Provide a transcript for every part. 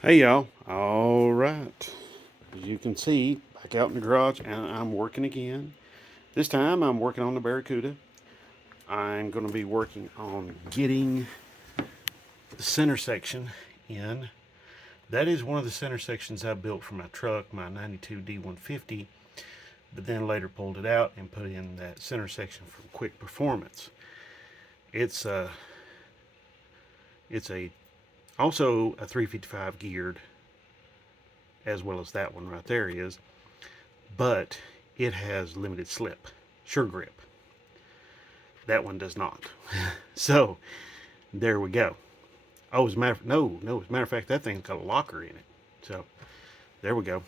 Hey y'all, all right. As you can see, back out in the garage, and I'm working again. This time I'm working on the barracuda. I'm going to be working on getting the center section in. That is one of the center sections I built for my truck, my 92 D150, but then later pulled it out and put in that center section for quick performance. It's a, it's a also a 355 geared, as well as that one right there is, but it has limited slip, sure grip. That one does not. So there we go. Oh, as a matter of, no, as a matter of fact, that thing's got a locker in it. So there we go.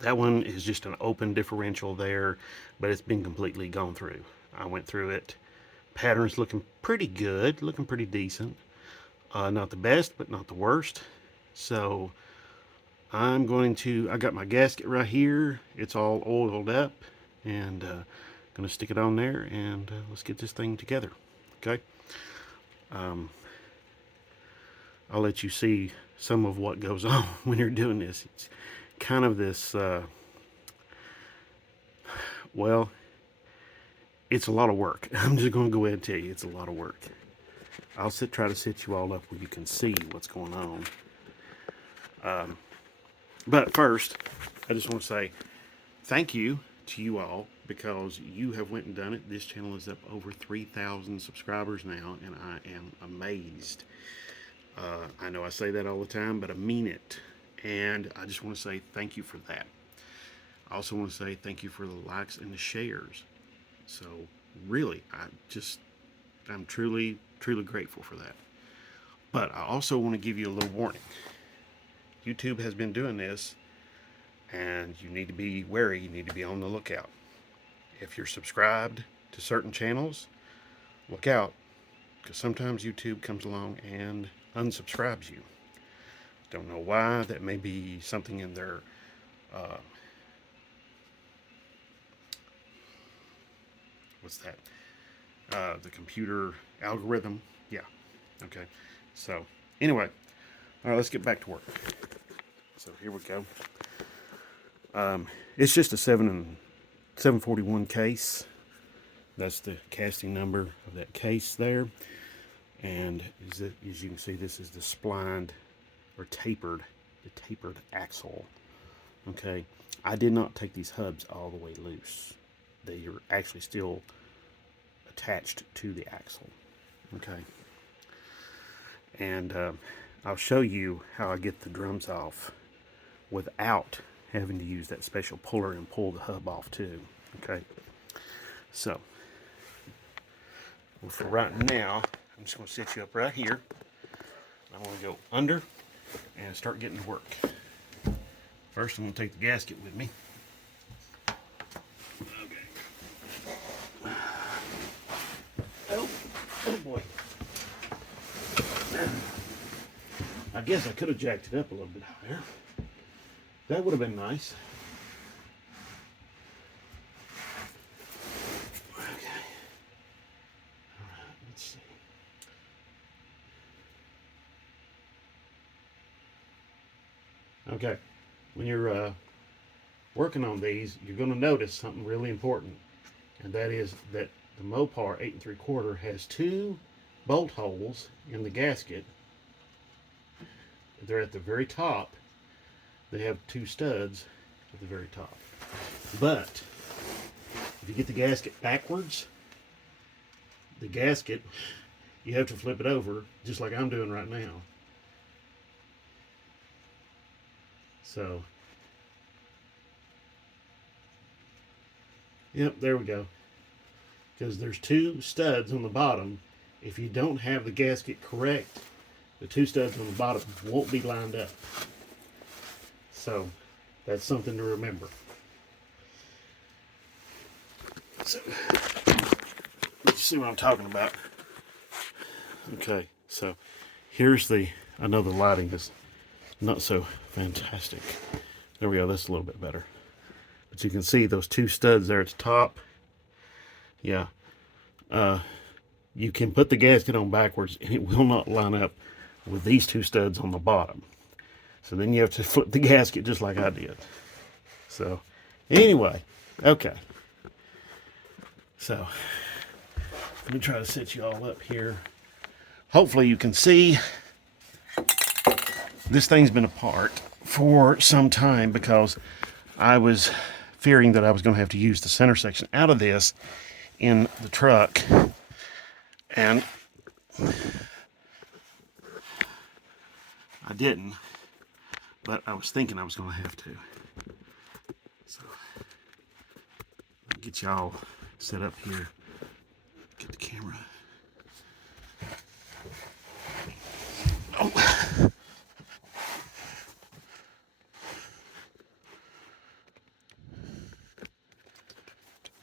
That one is just an open differential there, but it's been completely gone through. I went through it. Pattern's looking pretty good, looking pretty decent. Not the best, but not the worst. So I got my gasket right here. It's all oiled up, and gonna stick it on there, and let's get this thing together. Okay. Um, I'll let you see some of what goes on when you're doing this. It's kind of this, well, it's a lot of work. I'm just going to go ahead and tell you it's a lot of work. I'll try to set you all up where you can see what's going on. But first, I just want to say thank you to you all because you have went and done it. This channel is up over 3,000 subscribers now, and I am amazed. I know I say that all the time, but I mean it. And I just want to say thank you for that. I also want to say thank you for the likes and the shares. So really, I'm truly, truly grateful for that. But I also want to give you a little warning. YouTube has been doing this, and you need to be wary. You need to be on the lookout. If you're subscribed to certain channels, look out, because sometimes YouTube comes along and unsubscribes you. Don't know why. That may be something in their what's that? The computer algorithm. Yeah. Okay. So anyway, all right, let's get back to work. So here we go. It's just a 741 case. That's the casting number of that case there. And as you can see, this is the splined or tapered axle. Okay, I did not take these hubs all the way loose. They are actually still attached to the axle. Okay, and I'll show you how I get the drums off without having to use that special puller and pull the hub off too. Okay, so well, for right now, I'm just going to set you up right here. I'm going to go under and start getting to work. First, I'm going to take the gasket with me. Okay. Oh boy. I guess I could have jacked it up a little bit higher. That would have been nice. Okay. All right, let's see. Okay, when you're working on these, you're going to notice something really important, and that is that the Mopar 8 3/4 has two bolt holes in the gasket. They're at the very top. They have two studs at the very top. But if you get the gasket backwards, the gasket, you have to flip it over, just like I'm doing right now. So, yep, there we go. Because there's two studs on the bottom. If you don't have the gasket correct, the two studs on the bottom won't be lined up. So, that's something to remember. So, you see what I'm talking about? Okay, so here's I know the lighting is not so fantastic. There we go, that's a little bit better. But you can see those two studs there at the top. Yeah. You can put the gasket on backwards and it will not line up with these two studs on the bottom. So then you have to flip the gasket just like I did. So anyway, okay. So let me try to set you all up here. Hopefully you can see this thing's been apart for some time because I was fearing that I was going to have to use the center section out of this in the truck, and I didn't, but I was thinking I was going to have to. So I'll get y'all set up here. Get the camera. Oh.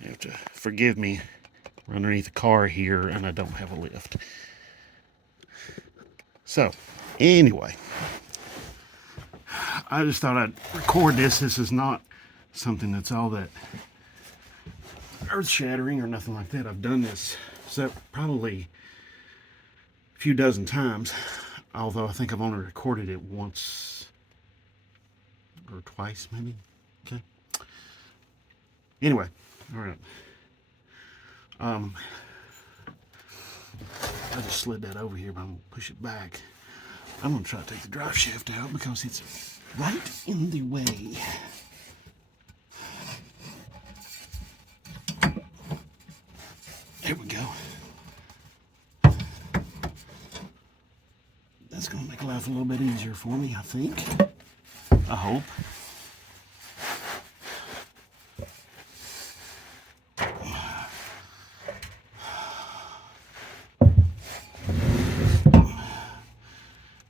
You have to forgive me. We're underneath the car here and I don't have a lift. So, anyway, I just thought I'd record this. This is not something that's all that earth-shattering or nothing like that. I've done this probably a few dozen times, although I think I've only recorded it once or twice, maybe. Okay. Anyway, all right. I just slid that over here, but I'm gonna push it back. I'm gonna try to take the drive shaft out because it's right in the way. There we go. That's gonna make life a little bit easier for me, I think. I hope.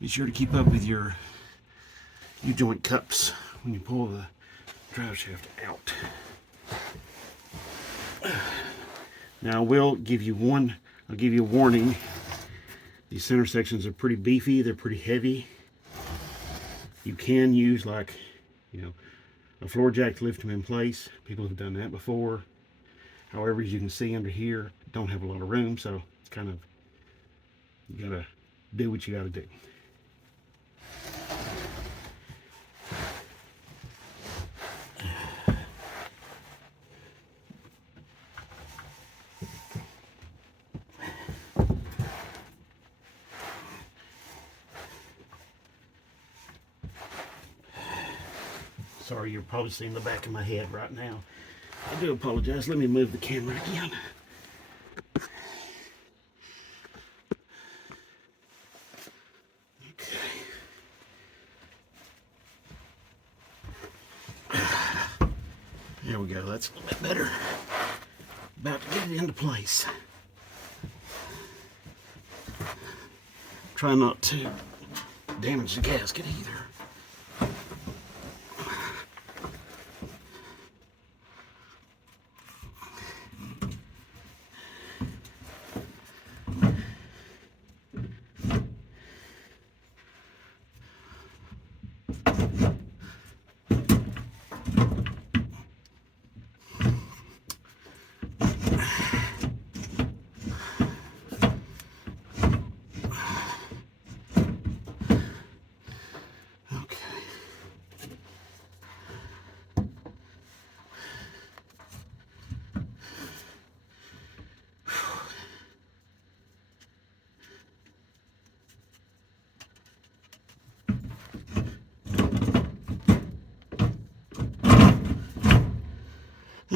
Be sure to keep up with your U-joint cups when you pull the drive shaft out. Now I'll give you a warning. These center sections are pretty beefy, they're pretty heavy. You can use a floor jack to lift them in place. People have done that before. However, as you can see under here, don't have a lot of room, so it's kind of, you gotta do what you gotta do. Sorry, you're probably seeing the back of my head right now. I do apologize. Let me move the camera again. Okay. There we go. That's a little bit better. About to get it into place. Try not to damage the gasket either.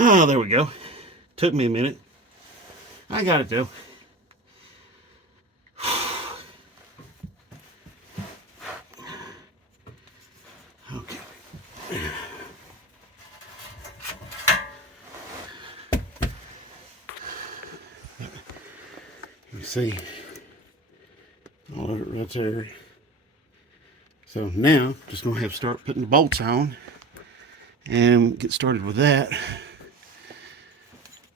Oh, there we go. Took me a minute. I got it though. Okay. You see all of it right there. So now, just gonna have to start putting the bolts on and get started with that.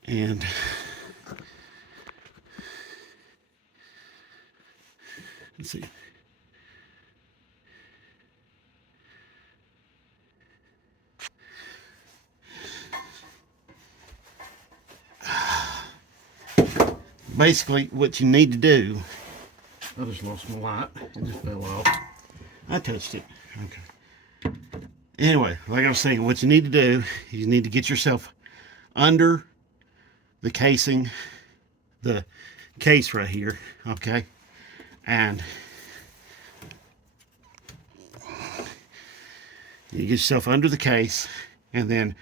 And let's see. Basically, what you need to do I just lost my light. It just fell off. I touched it. Okay. Anyway, like I was saying, what you need to do, you need to get yourself under the casing, the case right here, okay? And you get yourself under the case and then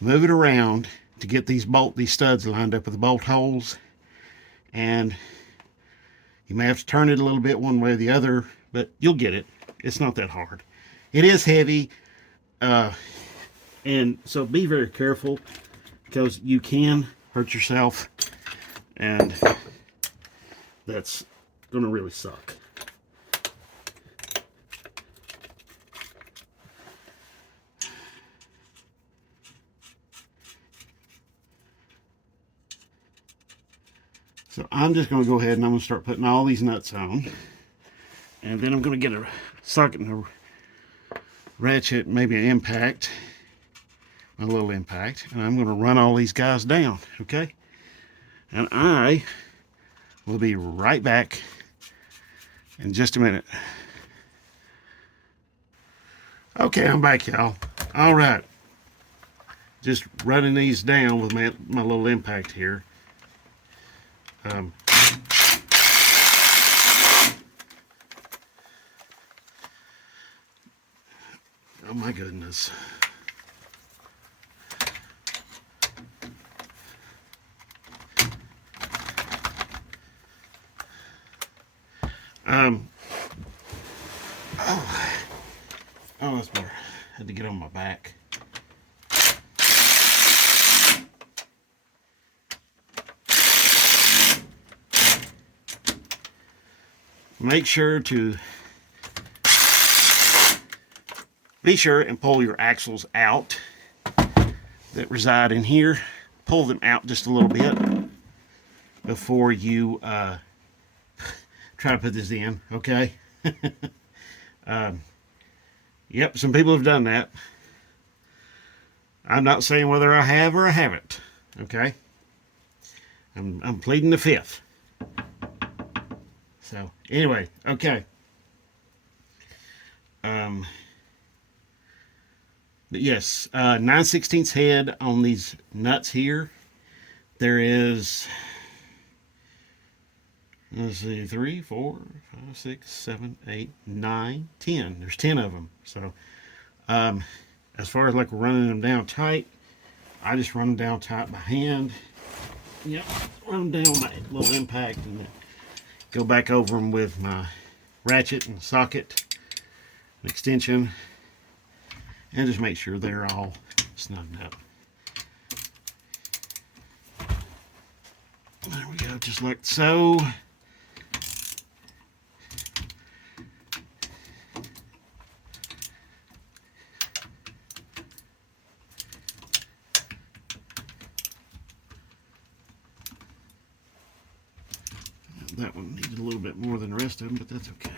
move it around to get these studs lined up with the bolt holes. And you may have to turn it a little bit one way or the other, but you'll get it. It's not that hard. It is heavy, and so be very careful because you can hurt yourself, and that's going to really suck. So I'm just going to go ahead and I'm going to start putting all these nuts on. And then I'm going to get a socket and a ratchet, maybe an impact, a little impact. And I'm going to run all these guys down, okay? And I will be right back in just a minute. Okay, I'm back, y'all. All right. Just running these down with my little impact here. Oh my goodness. Oh, that's better. Had to get on my back. Make sure to be sure and pull your axles out that reside in here. Pull them out just a little bit before you try to put this in, okay? Yep, some people have done that. I'm not saying whether I have or I haven't, okay? I'm pleading the fifth. So, anyway, okay. But yes, 9/16 head on these nuts here. There is, let's see, 3, 4, 5, 6, 7, 8, 9, 10. There's 10 of them. So, as far as like running them down tight, I just run them down tight by hand. Yep, run them down with my little impact and then go back over them with my ratchet and socket and extension. And just make sure they're all snugged up. There we go, just like so. That one needed a little bit more than the rest of them, but that's okay.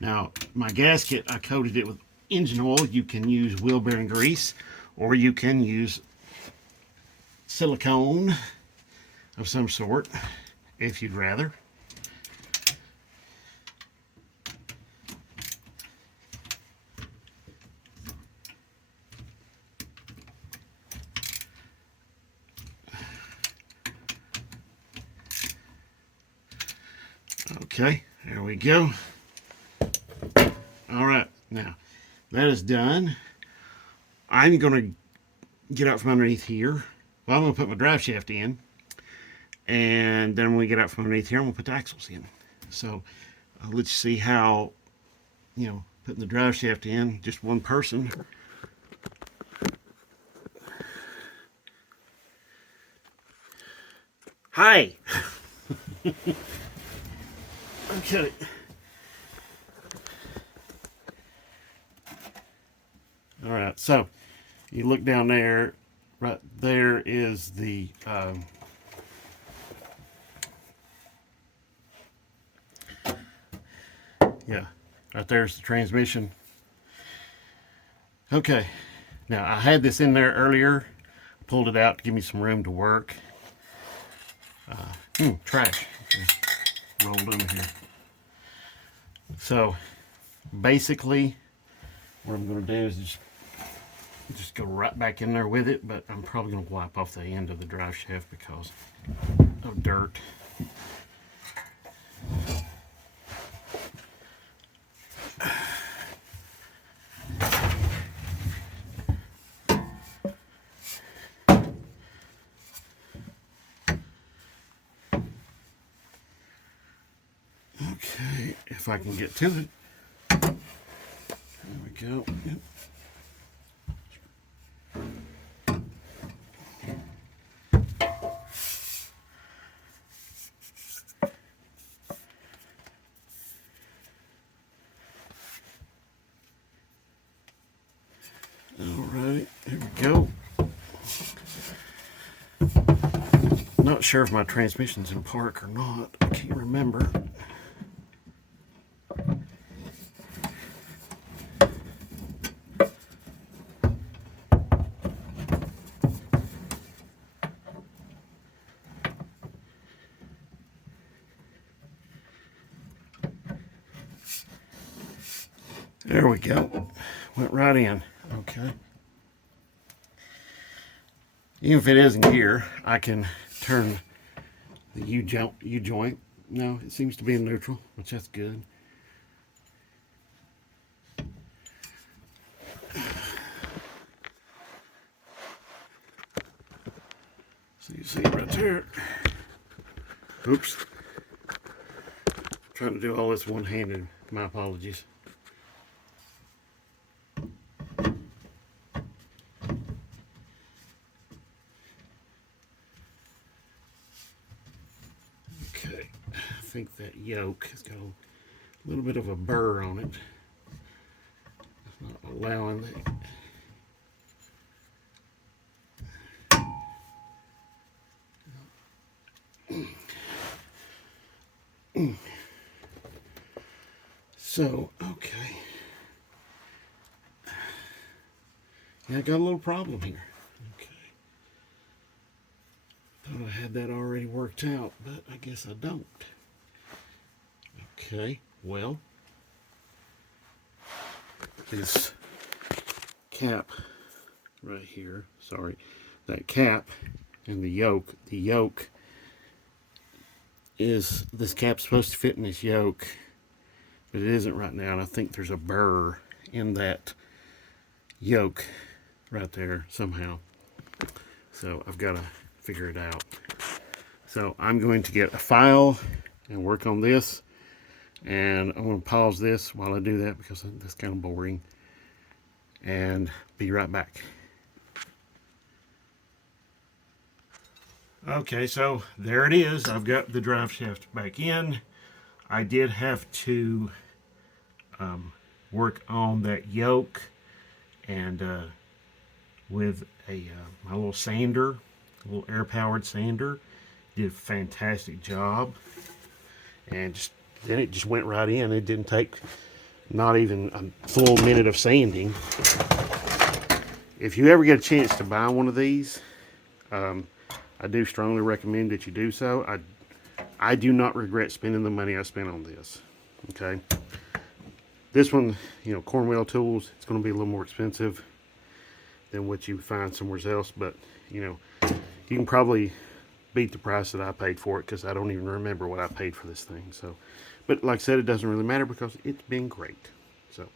Now, my gasket, I coated it with engine oil. You can use wheel bearing grease, or you can use silicone of some sort, if you'd rather. Okay, there we go. All right, now that is done. I'm going to get out from underneath here. Well, I'm going to put my drive shaft in, and then when we get out from underneath here, I'm going to put the axles in. So I'll let you see how, putting the drive shaft in, just one person. Hi. Okay. All right, so you look down there, right there is the yeah, right there's the transmission. Okay, now I had this in there earlier, pulled it out to give me some room to work. Trash. Okay. rolled over here. So basically what I'm going to do is just go right back in there with it, but I'm probably going to wipe off the end of the drive shaft because of dirt. Okay, if I can get to it. There we go. Yep. Alright, there we go. Not sure if my transmission's in park or not. I can't remember. There we go. Went right in. Okay. Even if it is in gear, I can turn the U-joint. No, it seems to be in neutral, which that's good. So you see it right there. Oops. Trying to do all this one-handed. My apologies. Okay, I think that yoke has got a little bit of a burr on it. It's not allowing the... So, okay. Yeah, I got a little problem here. Okay. Thought I had that already worked out, but I guess I don't. Okay, well, this cap right here, sorry, that cap and the yoke is, this cap's supposed to fit in this yoke, but it isn't right now, and I think there's a burr in that yoke right there somehow. So I've got to figure it out. So I'm going to get a file and work on this, and I'm going to pause this while I do that because that's kind of boring, and be right back. Okay, so there it is. I've got the drive shaft back in. I did have to work on that yoke, and with my little sander, a little air-powered sander, did a fantastic job, and then it just went right in. It didn't take not even a full minute of sanding. If you ever get a chance to buy one of these, I do strongly recommend that you do so. I do not regret spending the money I spent on this. Okay, this one, you know, Cornwell Tools, it's going to be a little more expensive than what you find somewhere else, but you know, you can probably beat the price that I paid for it, because I don't even remember what I paid for this thing. So, but like I said, it doesn't really matter because it's been great. So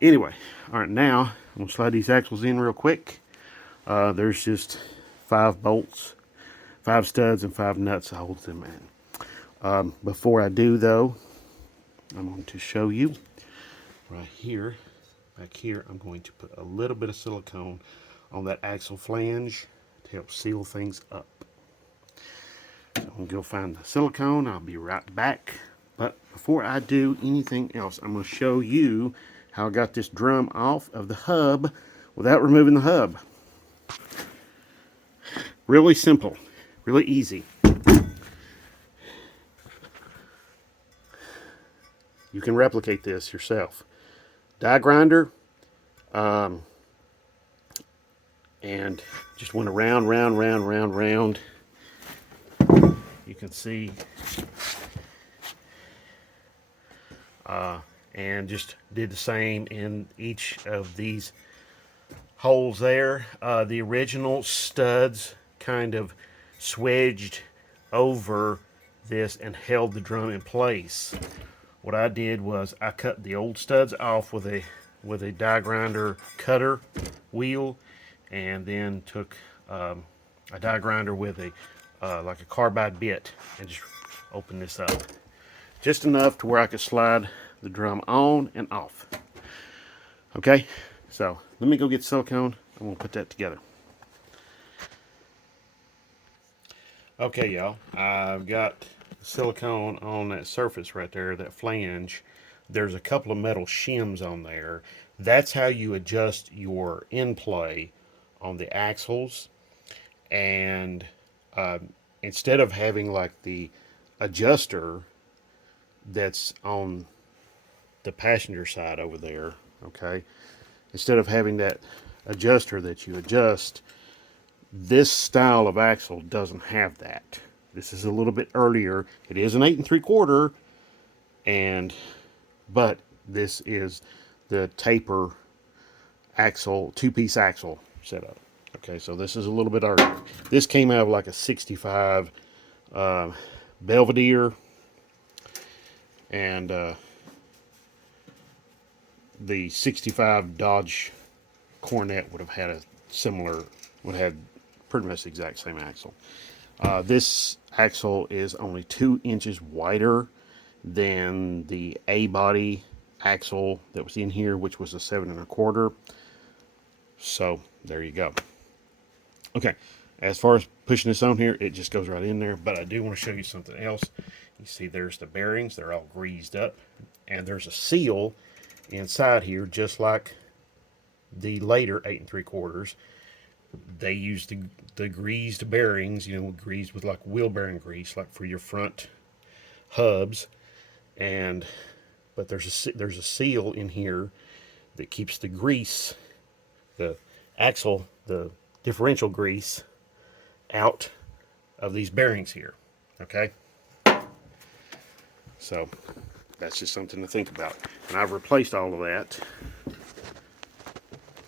anyway, all right, now I'm gonna slide these axles in real quick. There's just 5 bolts, 5 studs, and 5 nuts that holds them in. Before I do though, I'm going to show you right here, back here, I'm going to put a little bit of silicone on that axle flange to help seal things up. So I'm going to go find the silicone. I'll be right back. But before I do anything else, I'm going to show you how I got this drum off of the hub without removing the hub. Really simple, really easy. You can replicate this yourself. Die grinder, and just went around, round. You can see and just did the same in each of these holes there. The original studs kind of swedged over this and held the drum in place. What I did was I cut the old studs off with a die grinder cutter wheel, and then took a die grinder with a like a carbide bit and just opened this up just enough to where I could slide the drum on and off. Okay, so let me go get silicone. I'm gonna put that together. Okay, y'all, I've got silicone on that surface right there, that flange. There's a couple of metal shims on there. That's how you adjust your in play on the axles. And instead of having like the adjuster that's on the passenger side over there, okay, instead of having that adjuster that you adjust, this style of axle doesn't have that. This is a little bit earlier. It is an 8 3/4, and but this is the taper axle, two-piece axle setup. Okay, so this is a little bit earlier. This came out of like a 65 Belvedere, and the 65 Dodge Cornet would have had a similar, would have had pretty much the exact same axle. This axle is only 2 inches wider than the A body axle that was in here, which was a 7 1/4. So there you go. Okay, as far as pushing this on here, it just goes right in there. But I do want to show you something else. You see, there's the bearings; they're all greased up, and there's a seal inside here, just like the later 8 3/4. They use the greased bearings, you know, greased with like wheel bearing grease, like for your front hubs. And but there's a seal in here that keeps the grease, the axle, the differential grease, out of these bearings here. Okay, so that's just something to think about. And I've replaced all of that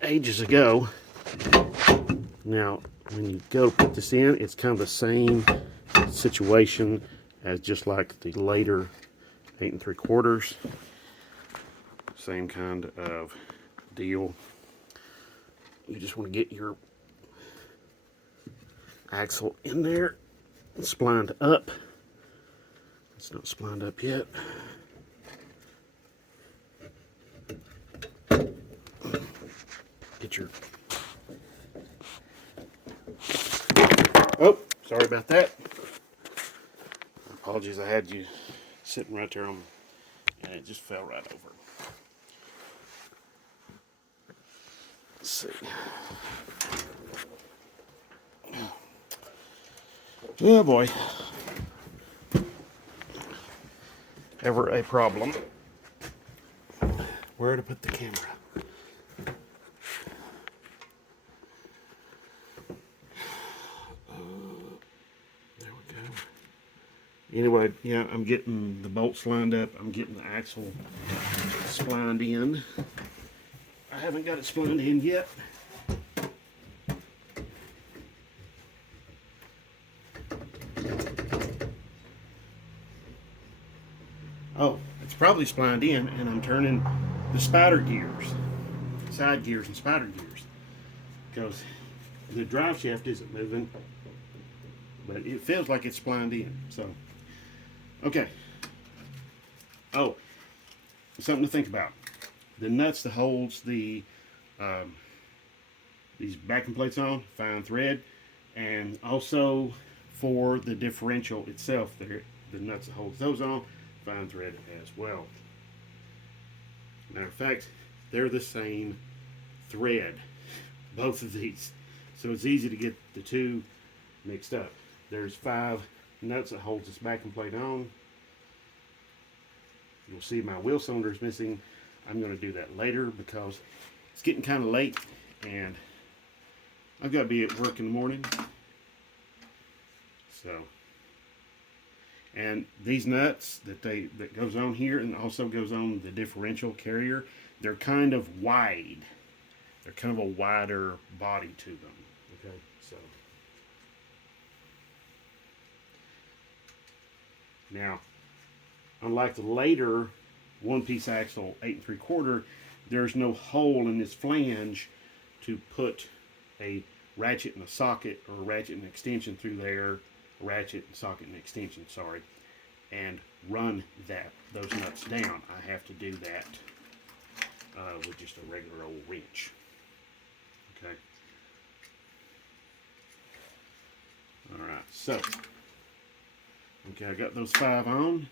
ages ago. Now, when you go put this in, it's kind of the same situation as just like the later 8 3/4. Same kind of deal. You just want to get your axle in there and splined up. It's not splined up yet. Get your... Oh, sorry about that. Apologies, I had you sitting right there on, and it just fell right over. Let's see. Oh boy. Ever a problem. Where to put the camera? There we go. Anyway, yeah, I'm getting the bolts lined up. I'm getting the axle splined in. I haven't got it splined in yet. Oh, it's probably splined in, and I'm turning the spider gears, side gears and spider gears, because the drive shaft isn't moving, but it feels like it's splined in. So, okay. Oh, something to think about. The nuts that holds the these backing plates on, fine thread, and also for the differential itself, the nuts that holds those on, fine thread as well. Matter of fact, they're the same thread, both of these, so it's easy to get the two mixed up. There's 5 nuts that holds this backing plate on. You'll see my wheel cylinder is missing. I'm going to do that later because it's getting kind of late and I've got to be at work in the morning. So, And these nuts that goes on here and also goes on the differential carrier, they're kind of wide. They're kind of a wider body to them. Okay, so now, unlike the later one-piece axle 8 3/4, there's no hole in this flange to put a ratchet and a socket, or a ratchet and extension through there, ratchet and socket and extension, sorry, and run those nuts down. I have to do that with just a regular old wrench. Okay. All right. So, okay, I got those 5 on.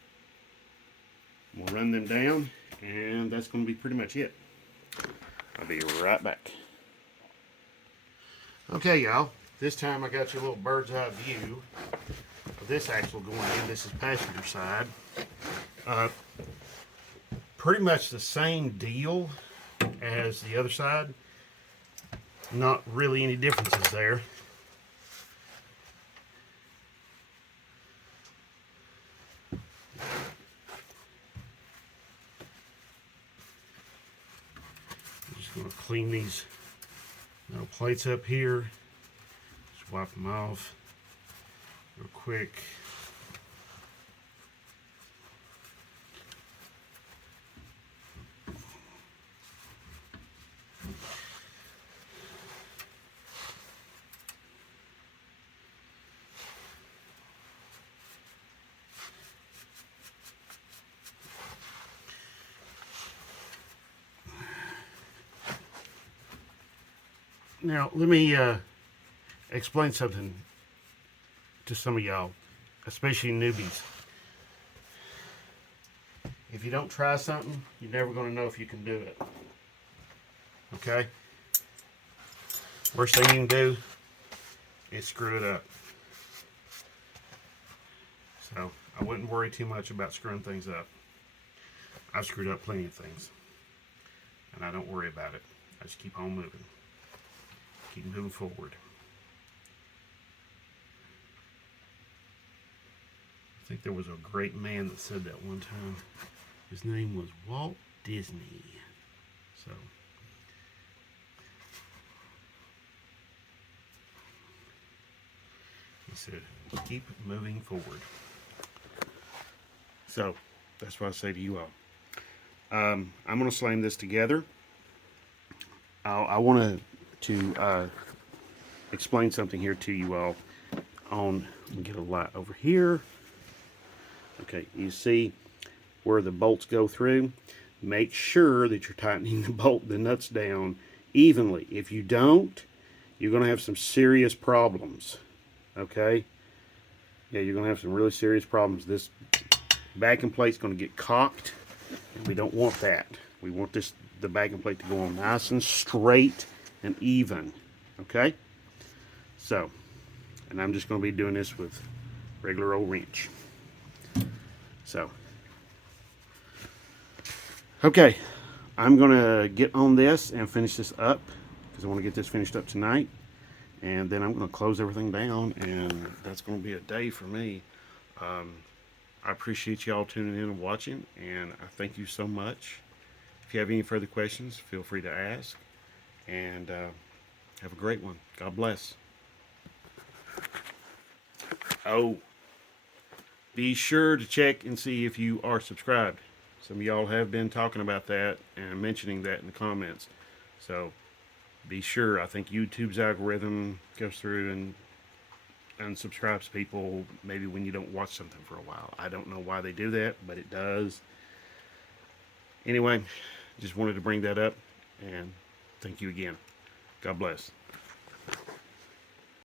We'll run them down, and that's going to be pretty much it. I'll be right back. Okay, y'all. This time I got you a little bird's eye view of this axle going in. This is passenger side. Pretty much the same deal as the other side. Not really any differences there. I'm just going to clean these metal plates up here. Just wipe them off real quick. Now, let me explain something to some of y'all, especially newbies. If you don't try something, you're never going to know if you can do it. Okay? Worst thing you can do is screw it up. So, I wouldn't worry too much about screwing things up. I've screwed up plenty of things, and I don't worry about it. I just keep on moving. Keep moving forward. I think there was a great man that said that one time. His name was Walt Disney. So, he said, keep moving forward. So, that's what I say to you all. I'm going to slam this together. I want to explain something here to you all. Let me get a light over here. Okay, you see where the bolts go through? Make sure that you're tightening the nuts down evenly. If you don't, you're going to have some serious problems. Okay? Yeah, you're going to have some really serious problems. This backing plate's going to get cocked, and we don't want that. We want the backing plate to go on nice and straight and even. Okay? So, and I'm just going to be doing this with regular old wrench. So, okay, I'm going to get on this and finish this up because I want to get this finished up tonight. And then I'm going to close everything down, and that's going to be a day for me. I appreciate y'all tuning in and watching, and I thank you so much. If you have any further questions, feel free to ask. And have a great one. God bless. Oh, be sure to check and see if you are subscribed. Some of y'all have been talking about that and mentioning that in the comments. So be sure. I think YouTube's algorithm goes through and unsubscribes people maybe when you don't watch something for a while. I don't know why they do that, but it does. Anyway, just wanted to bring that up, and thank you again. God bless.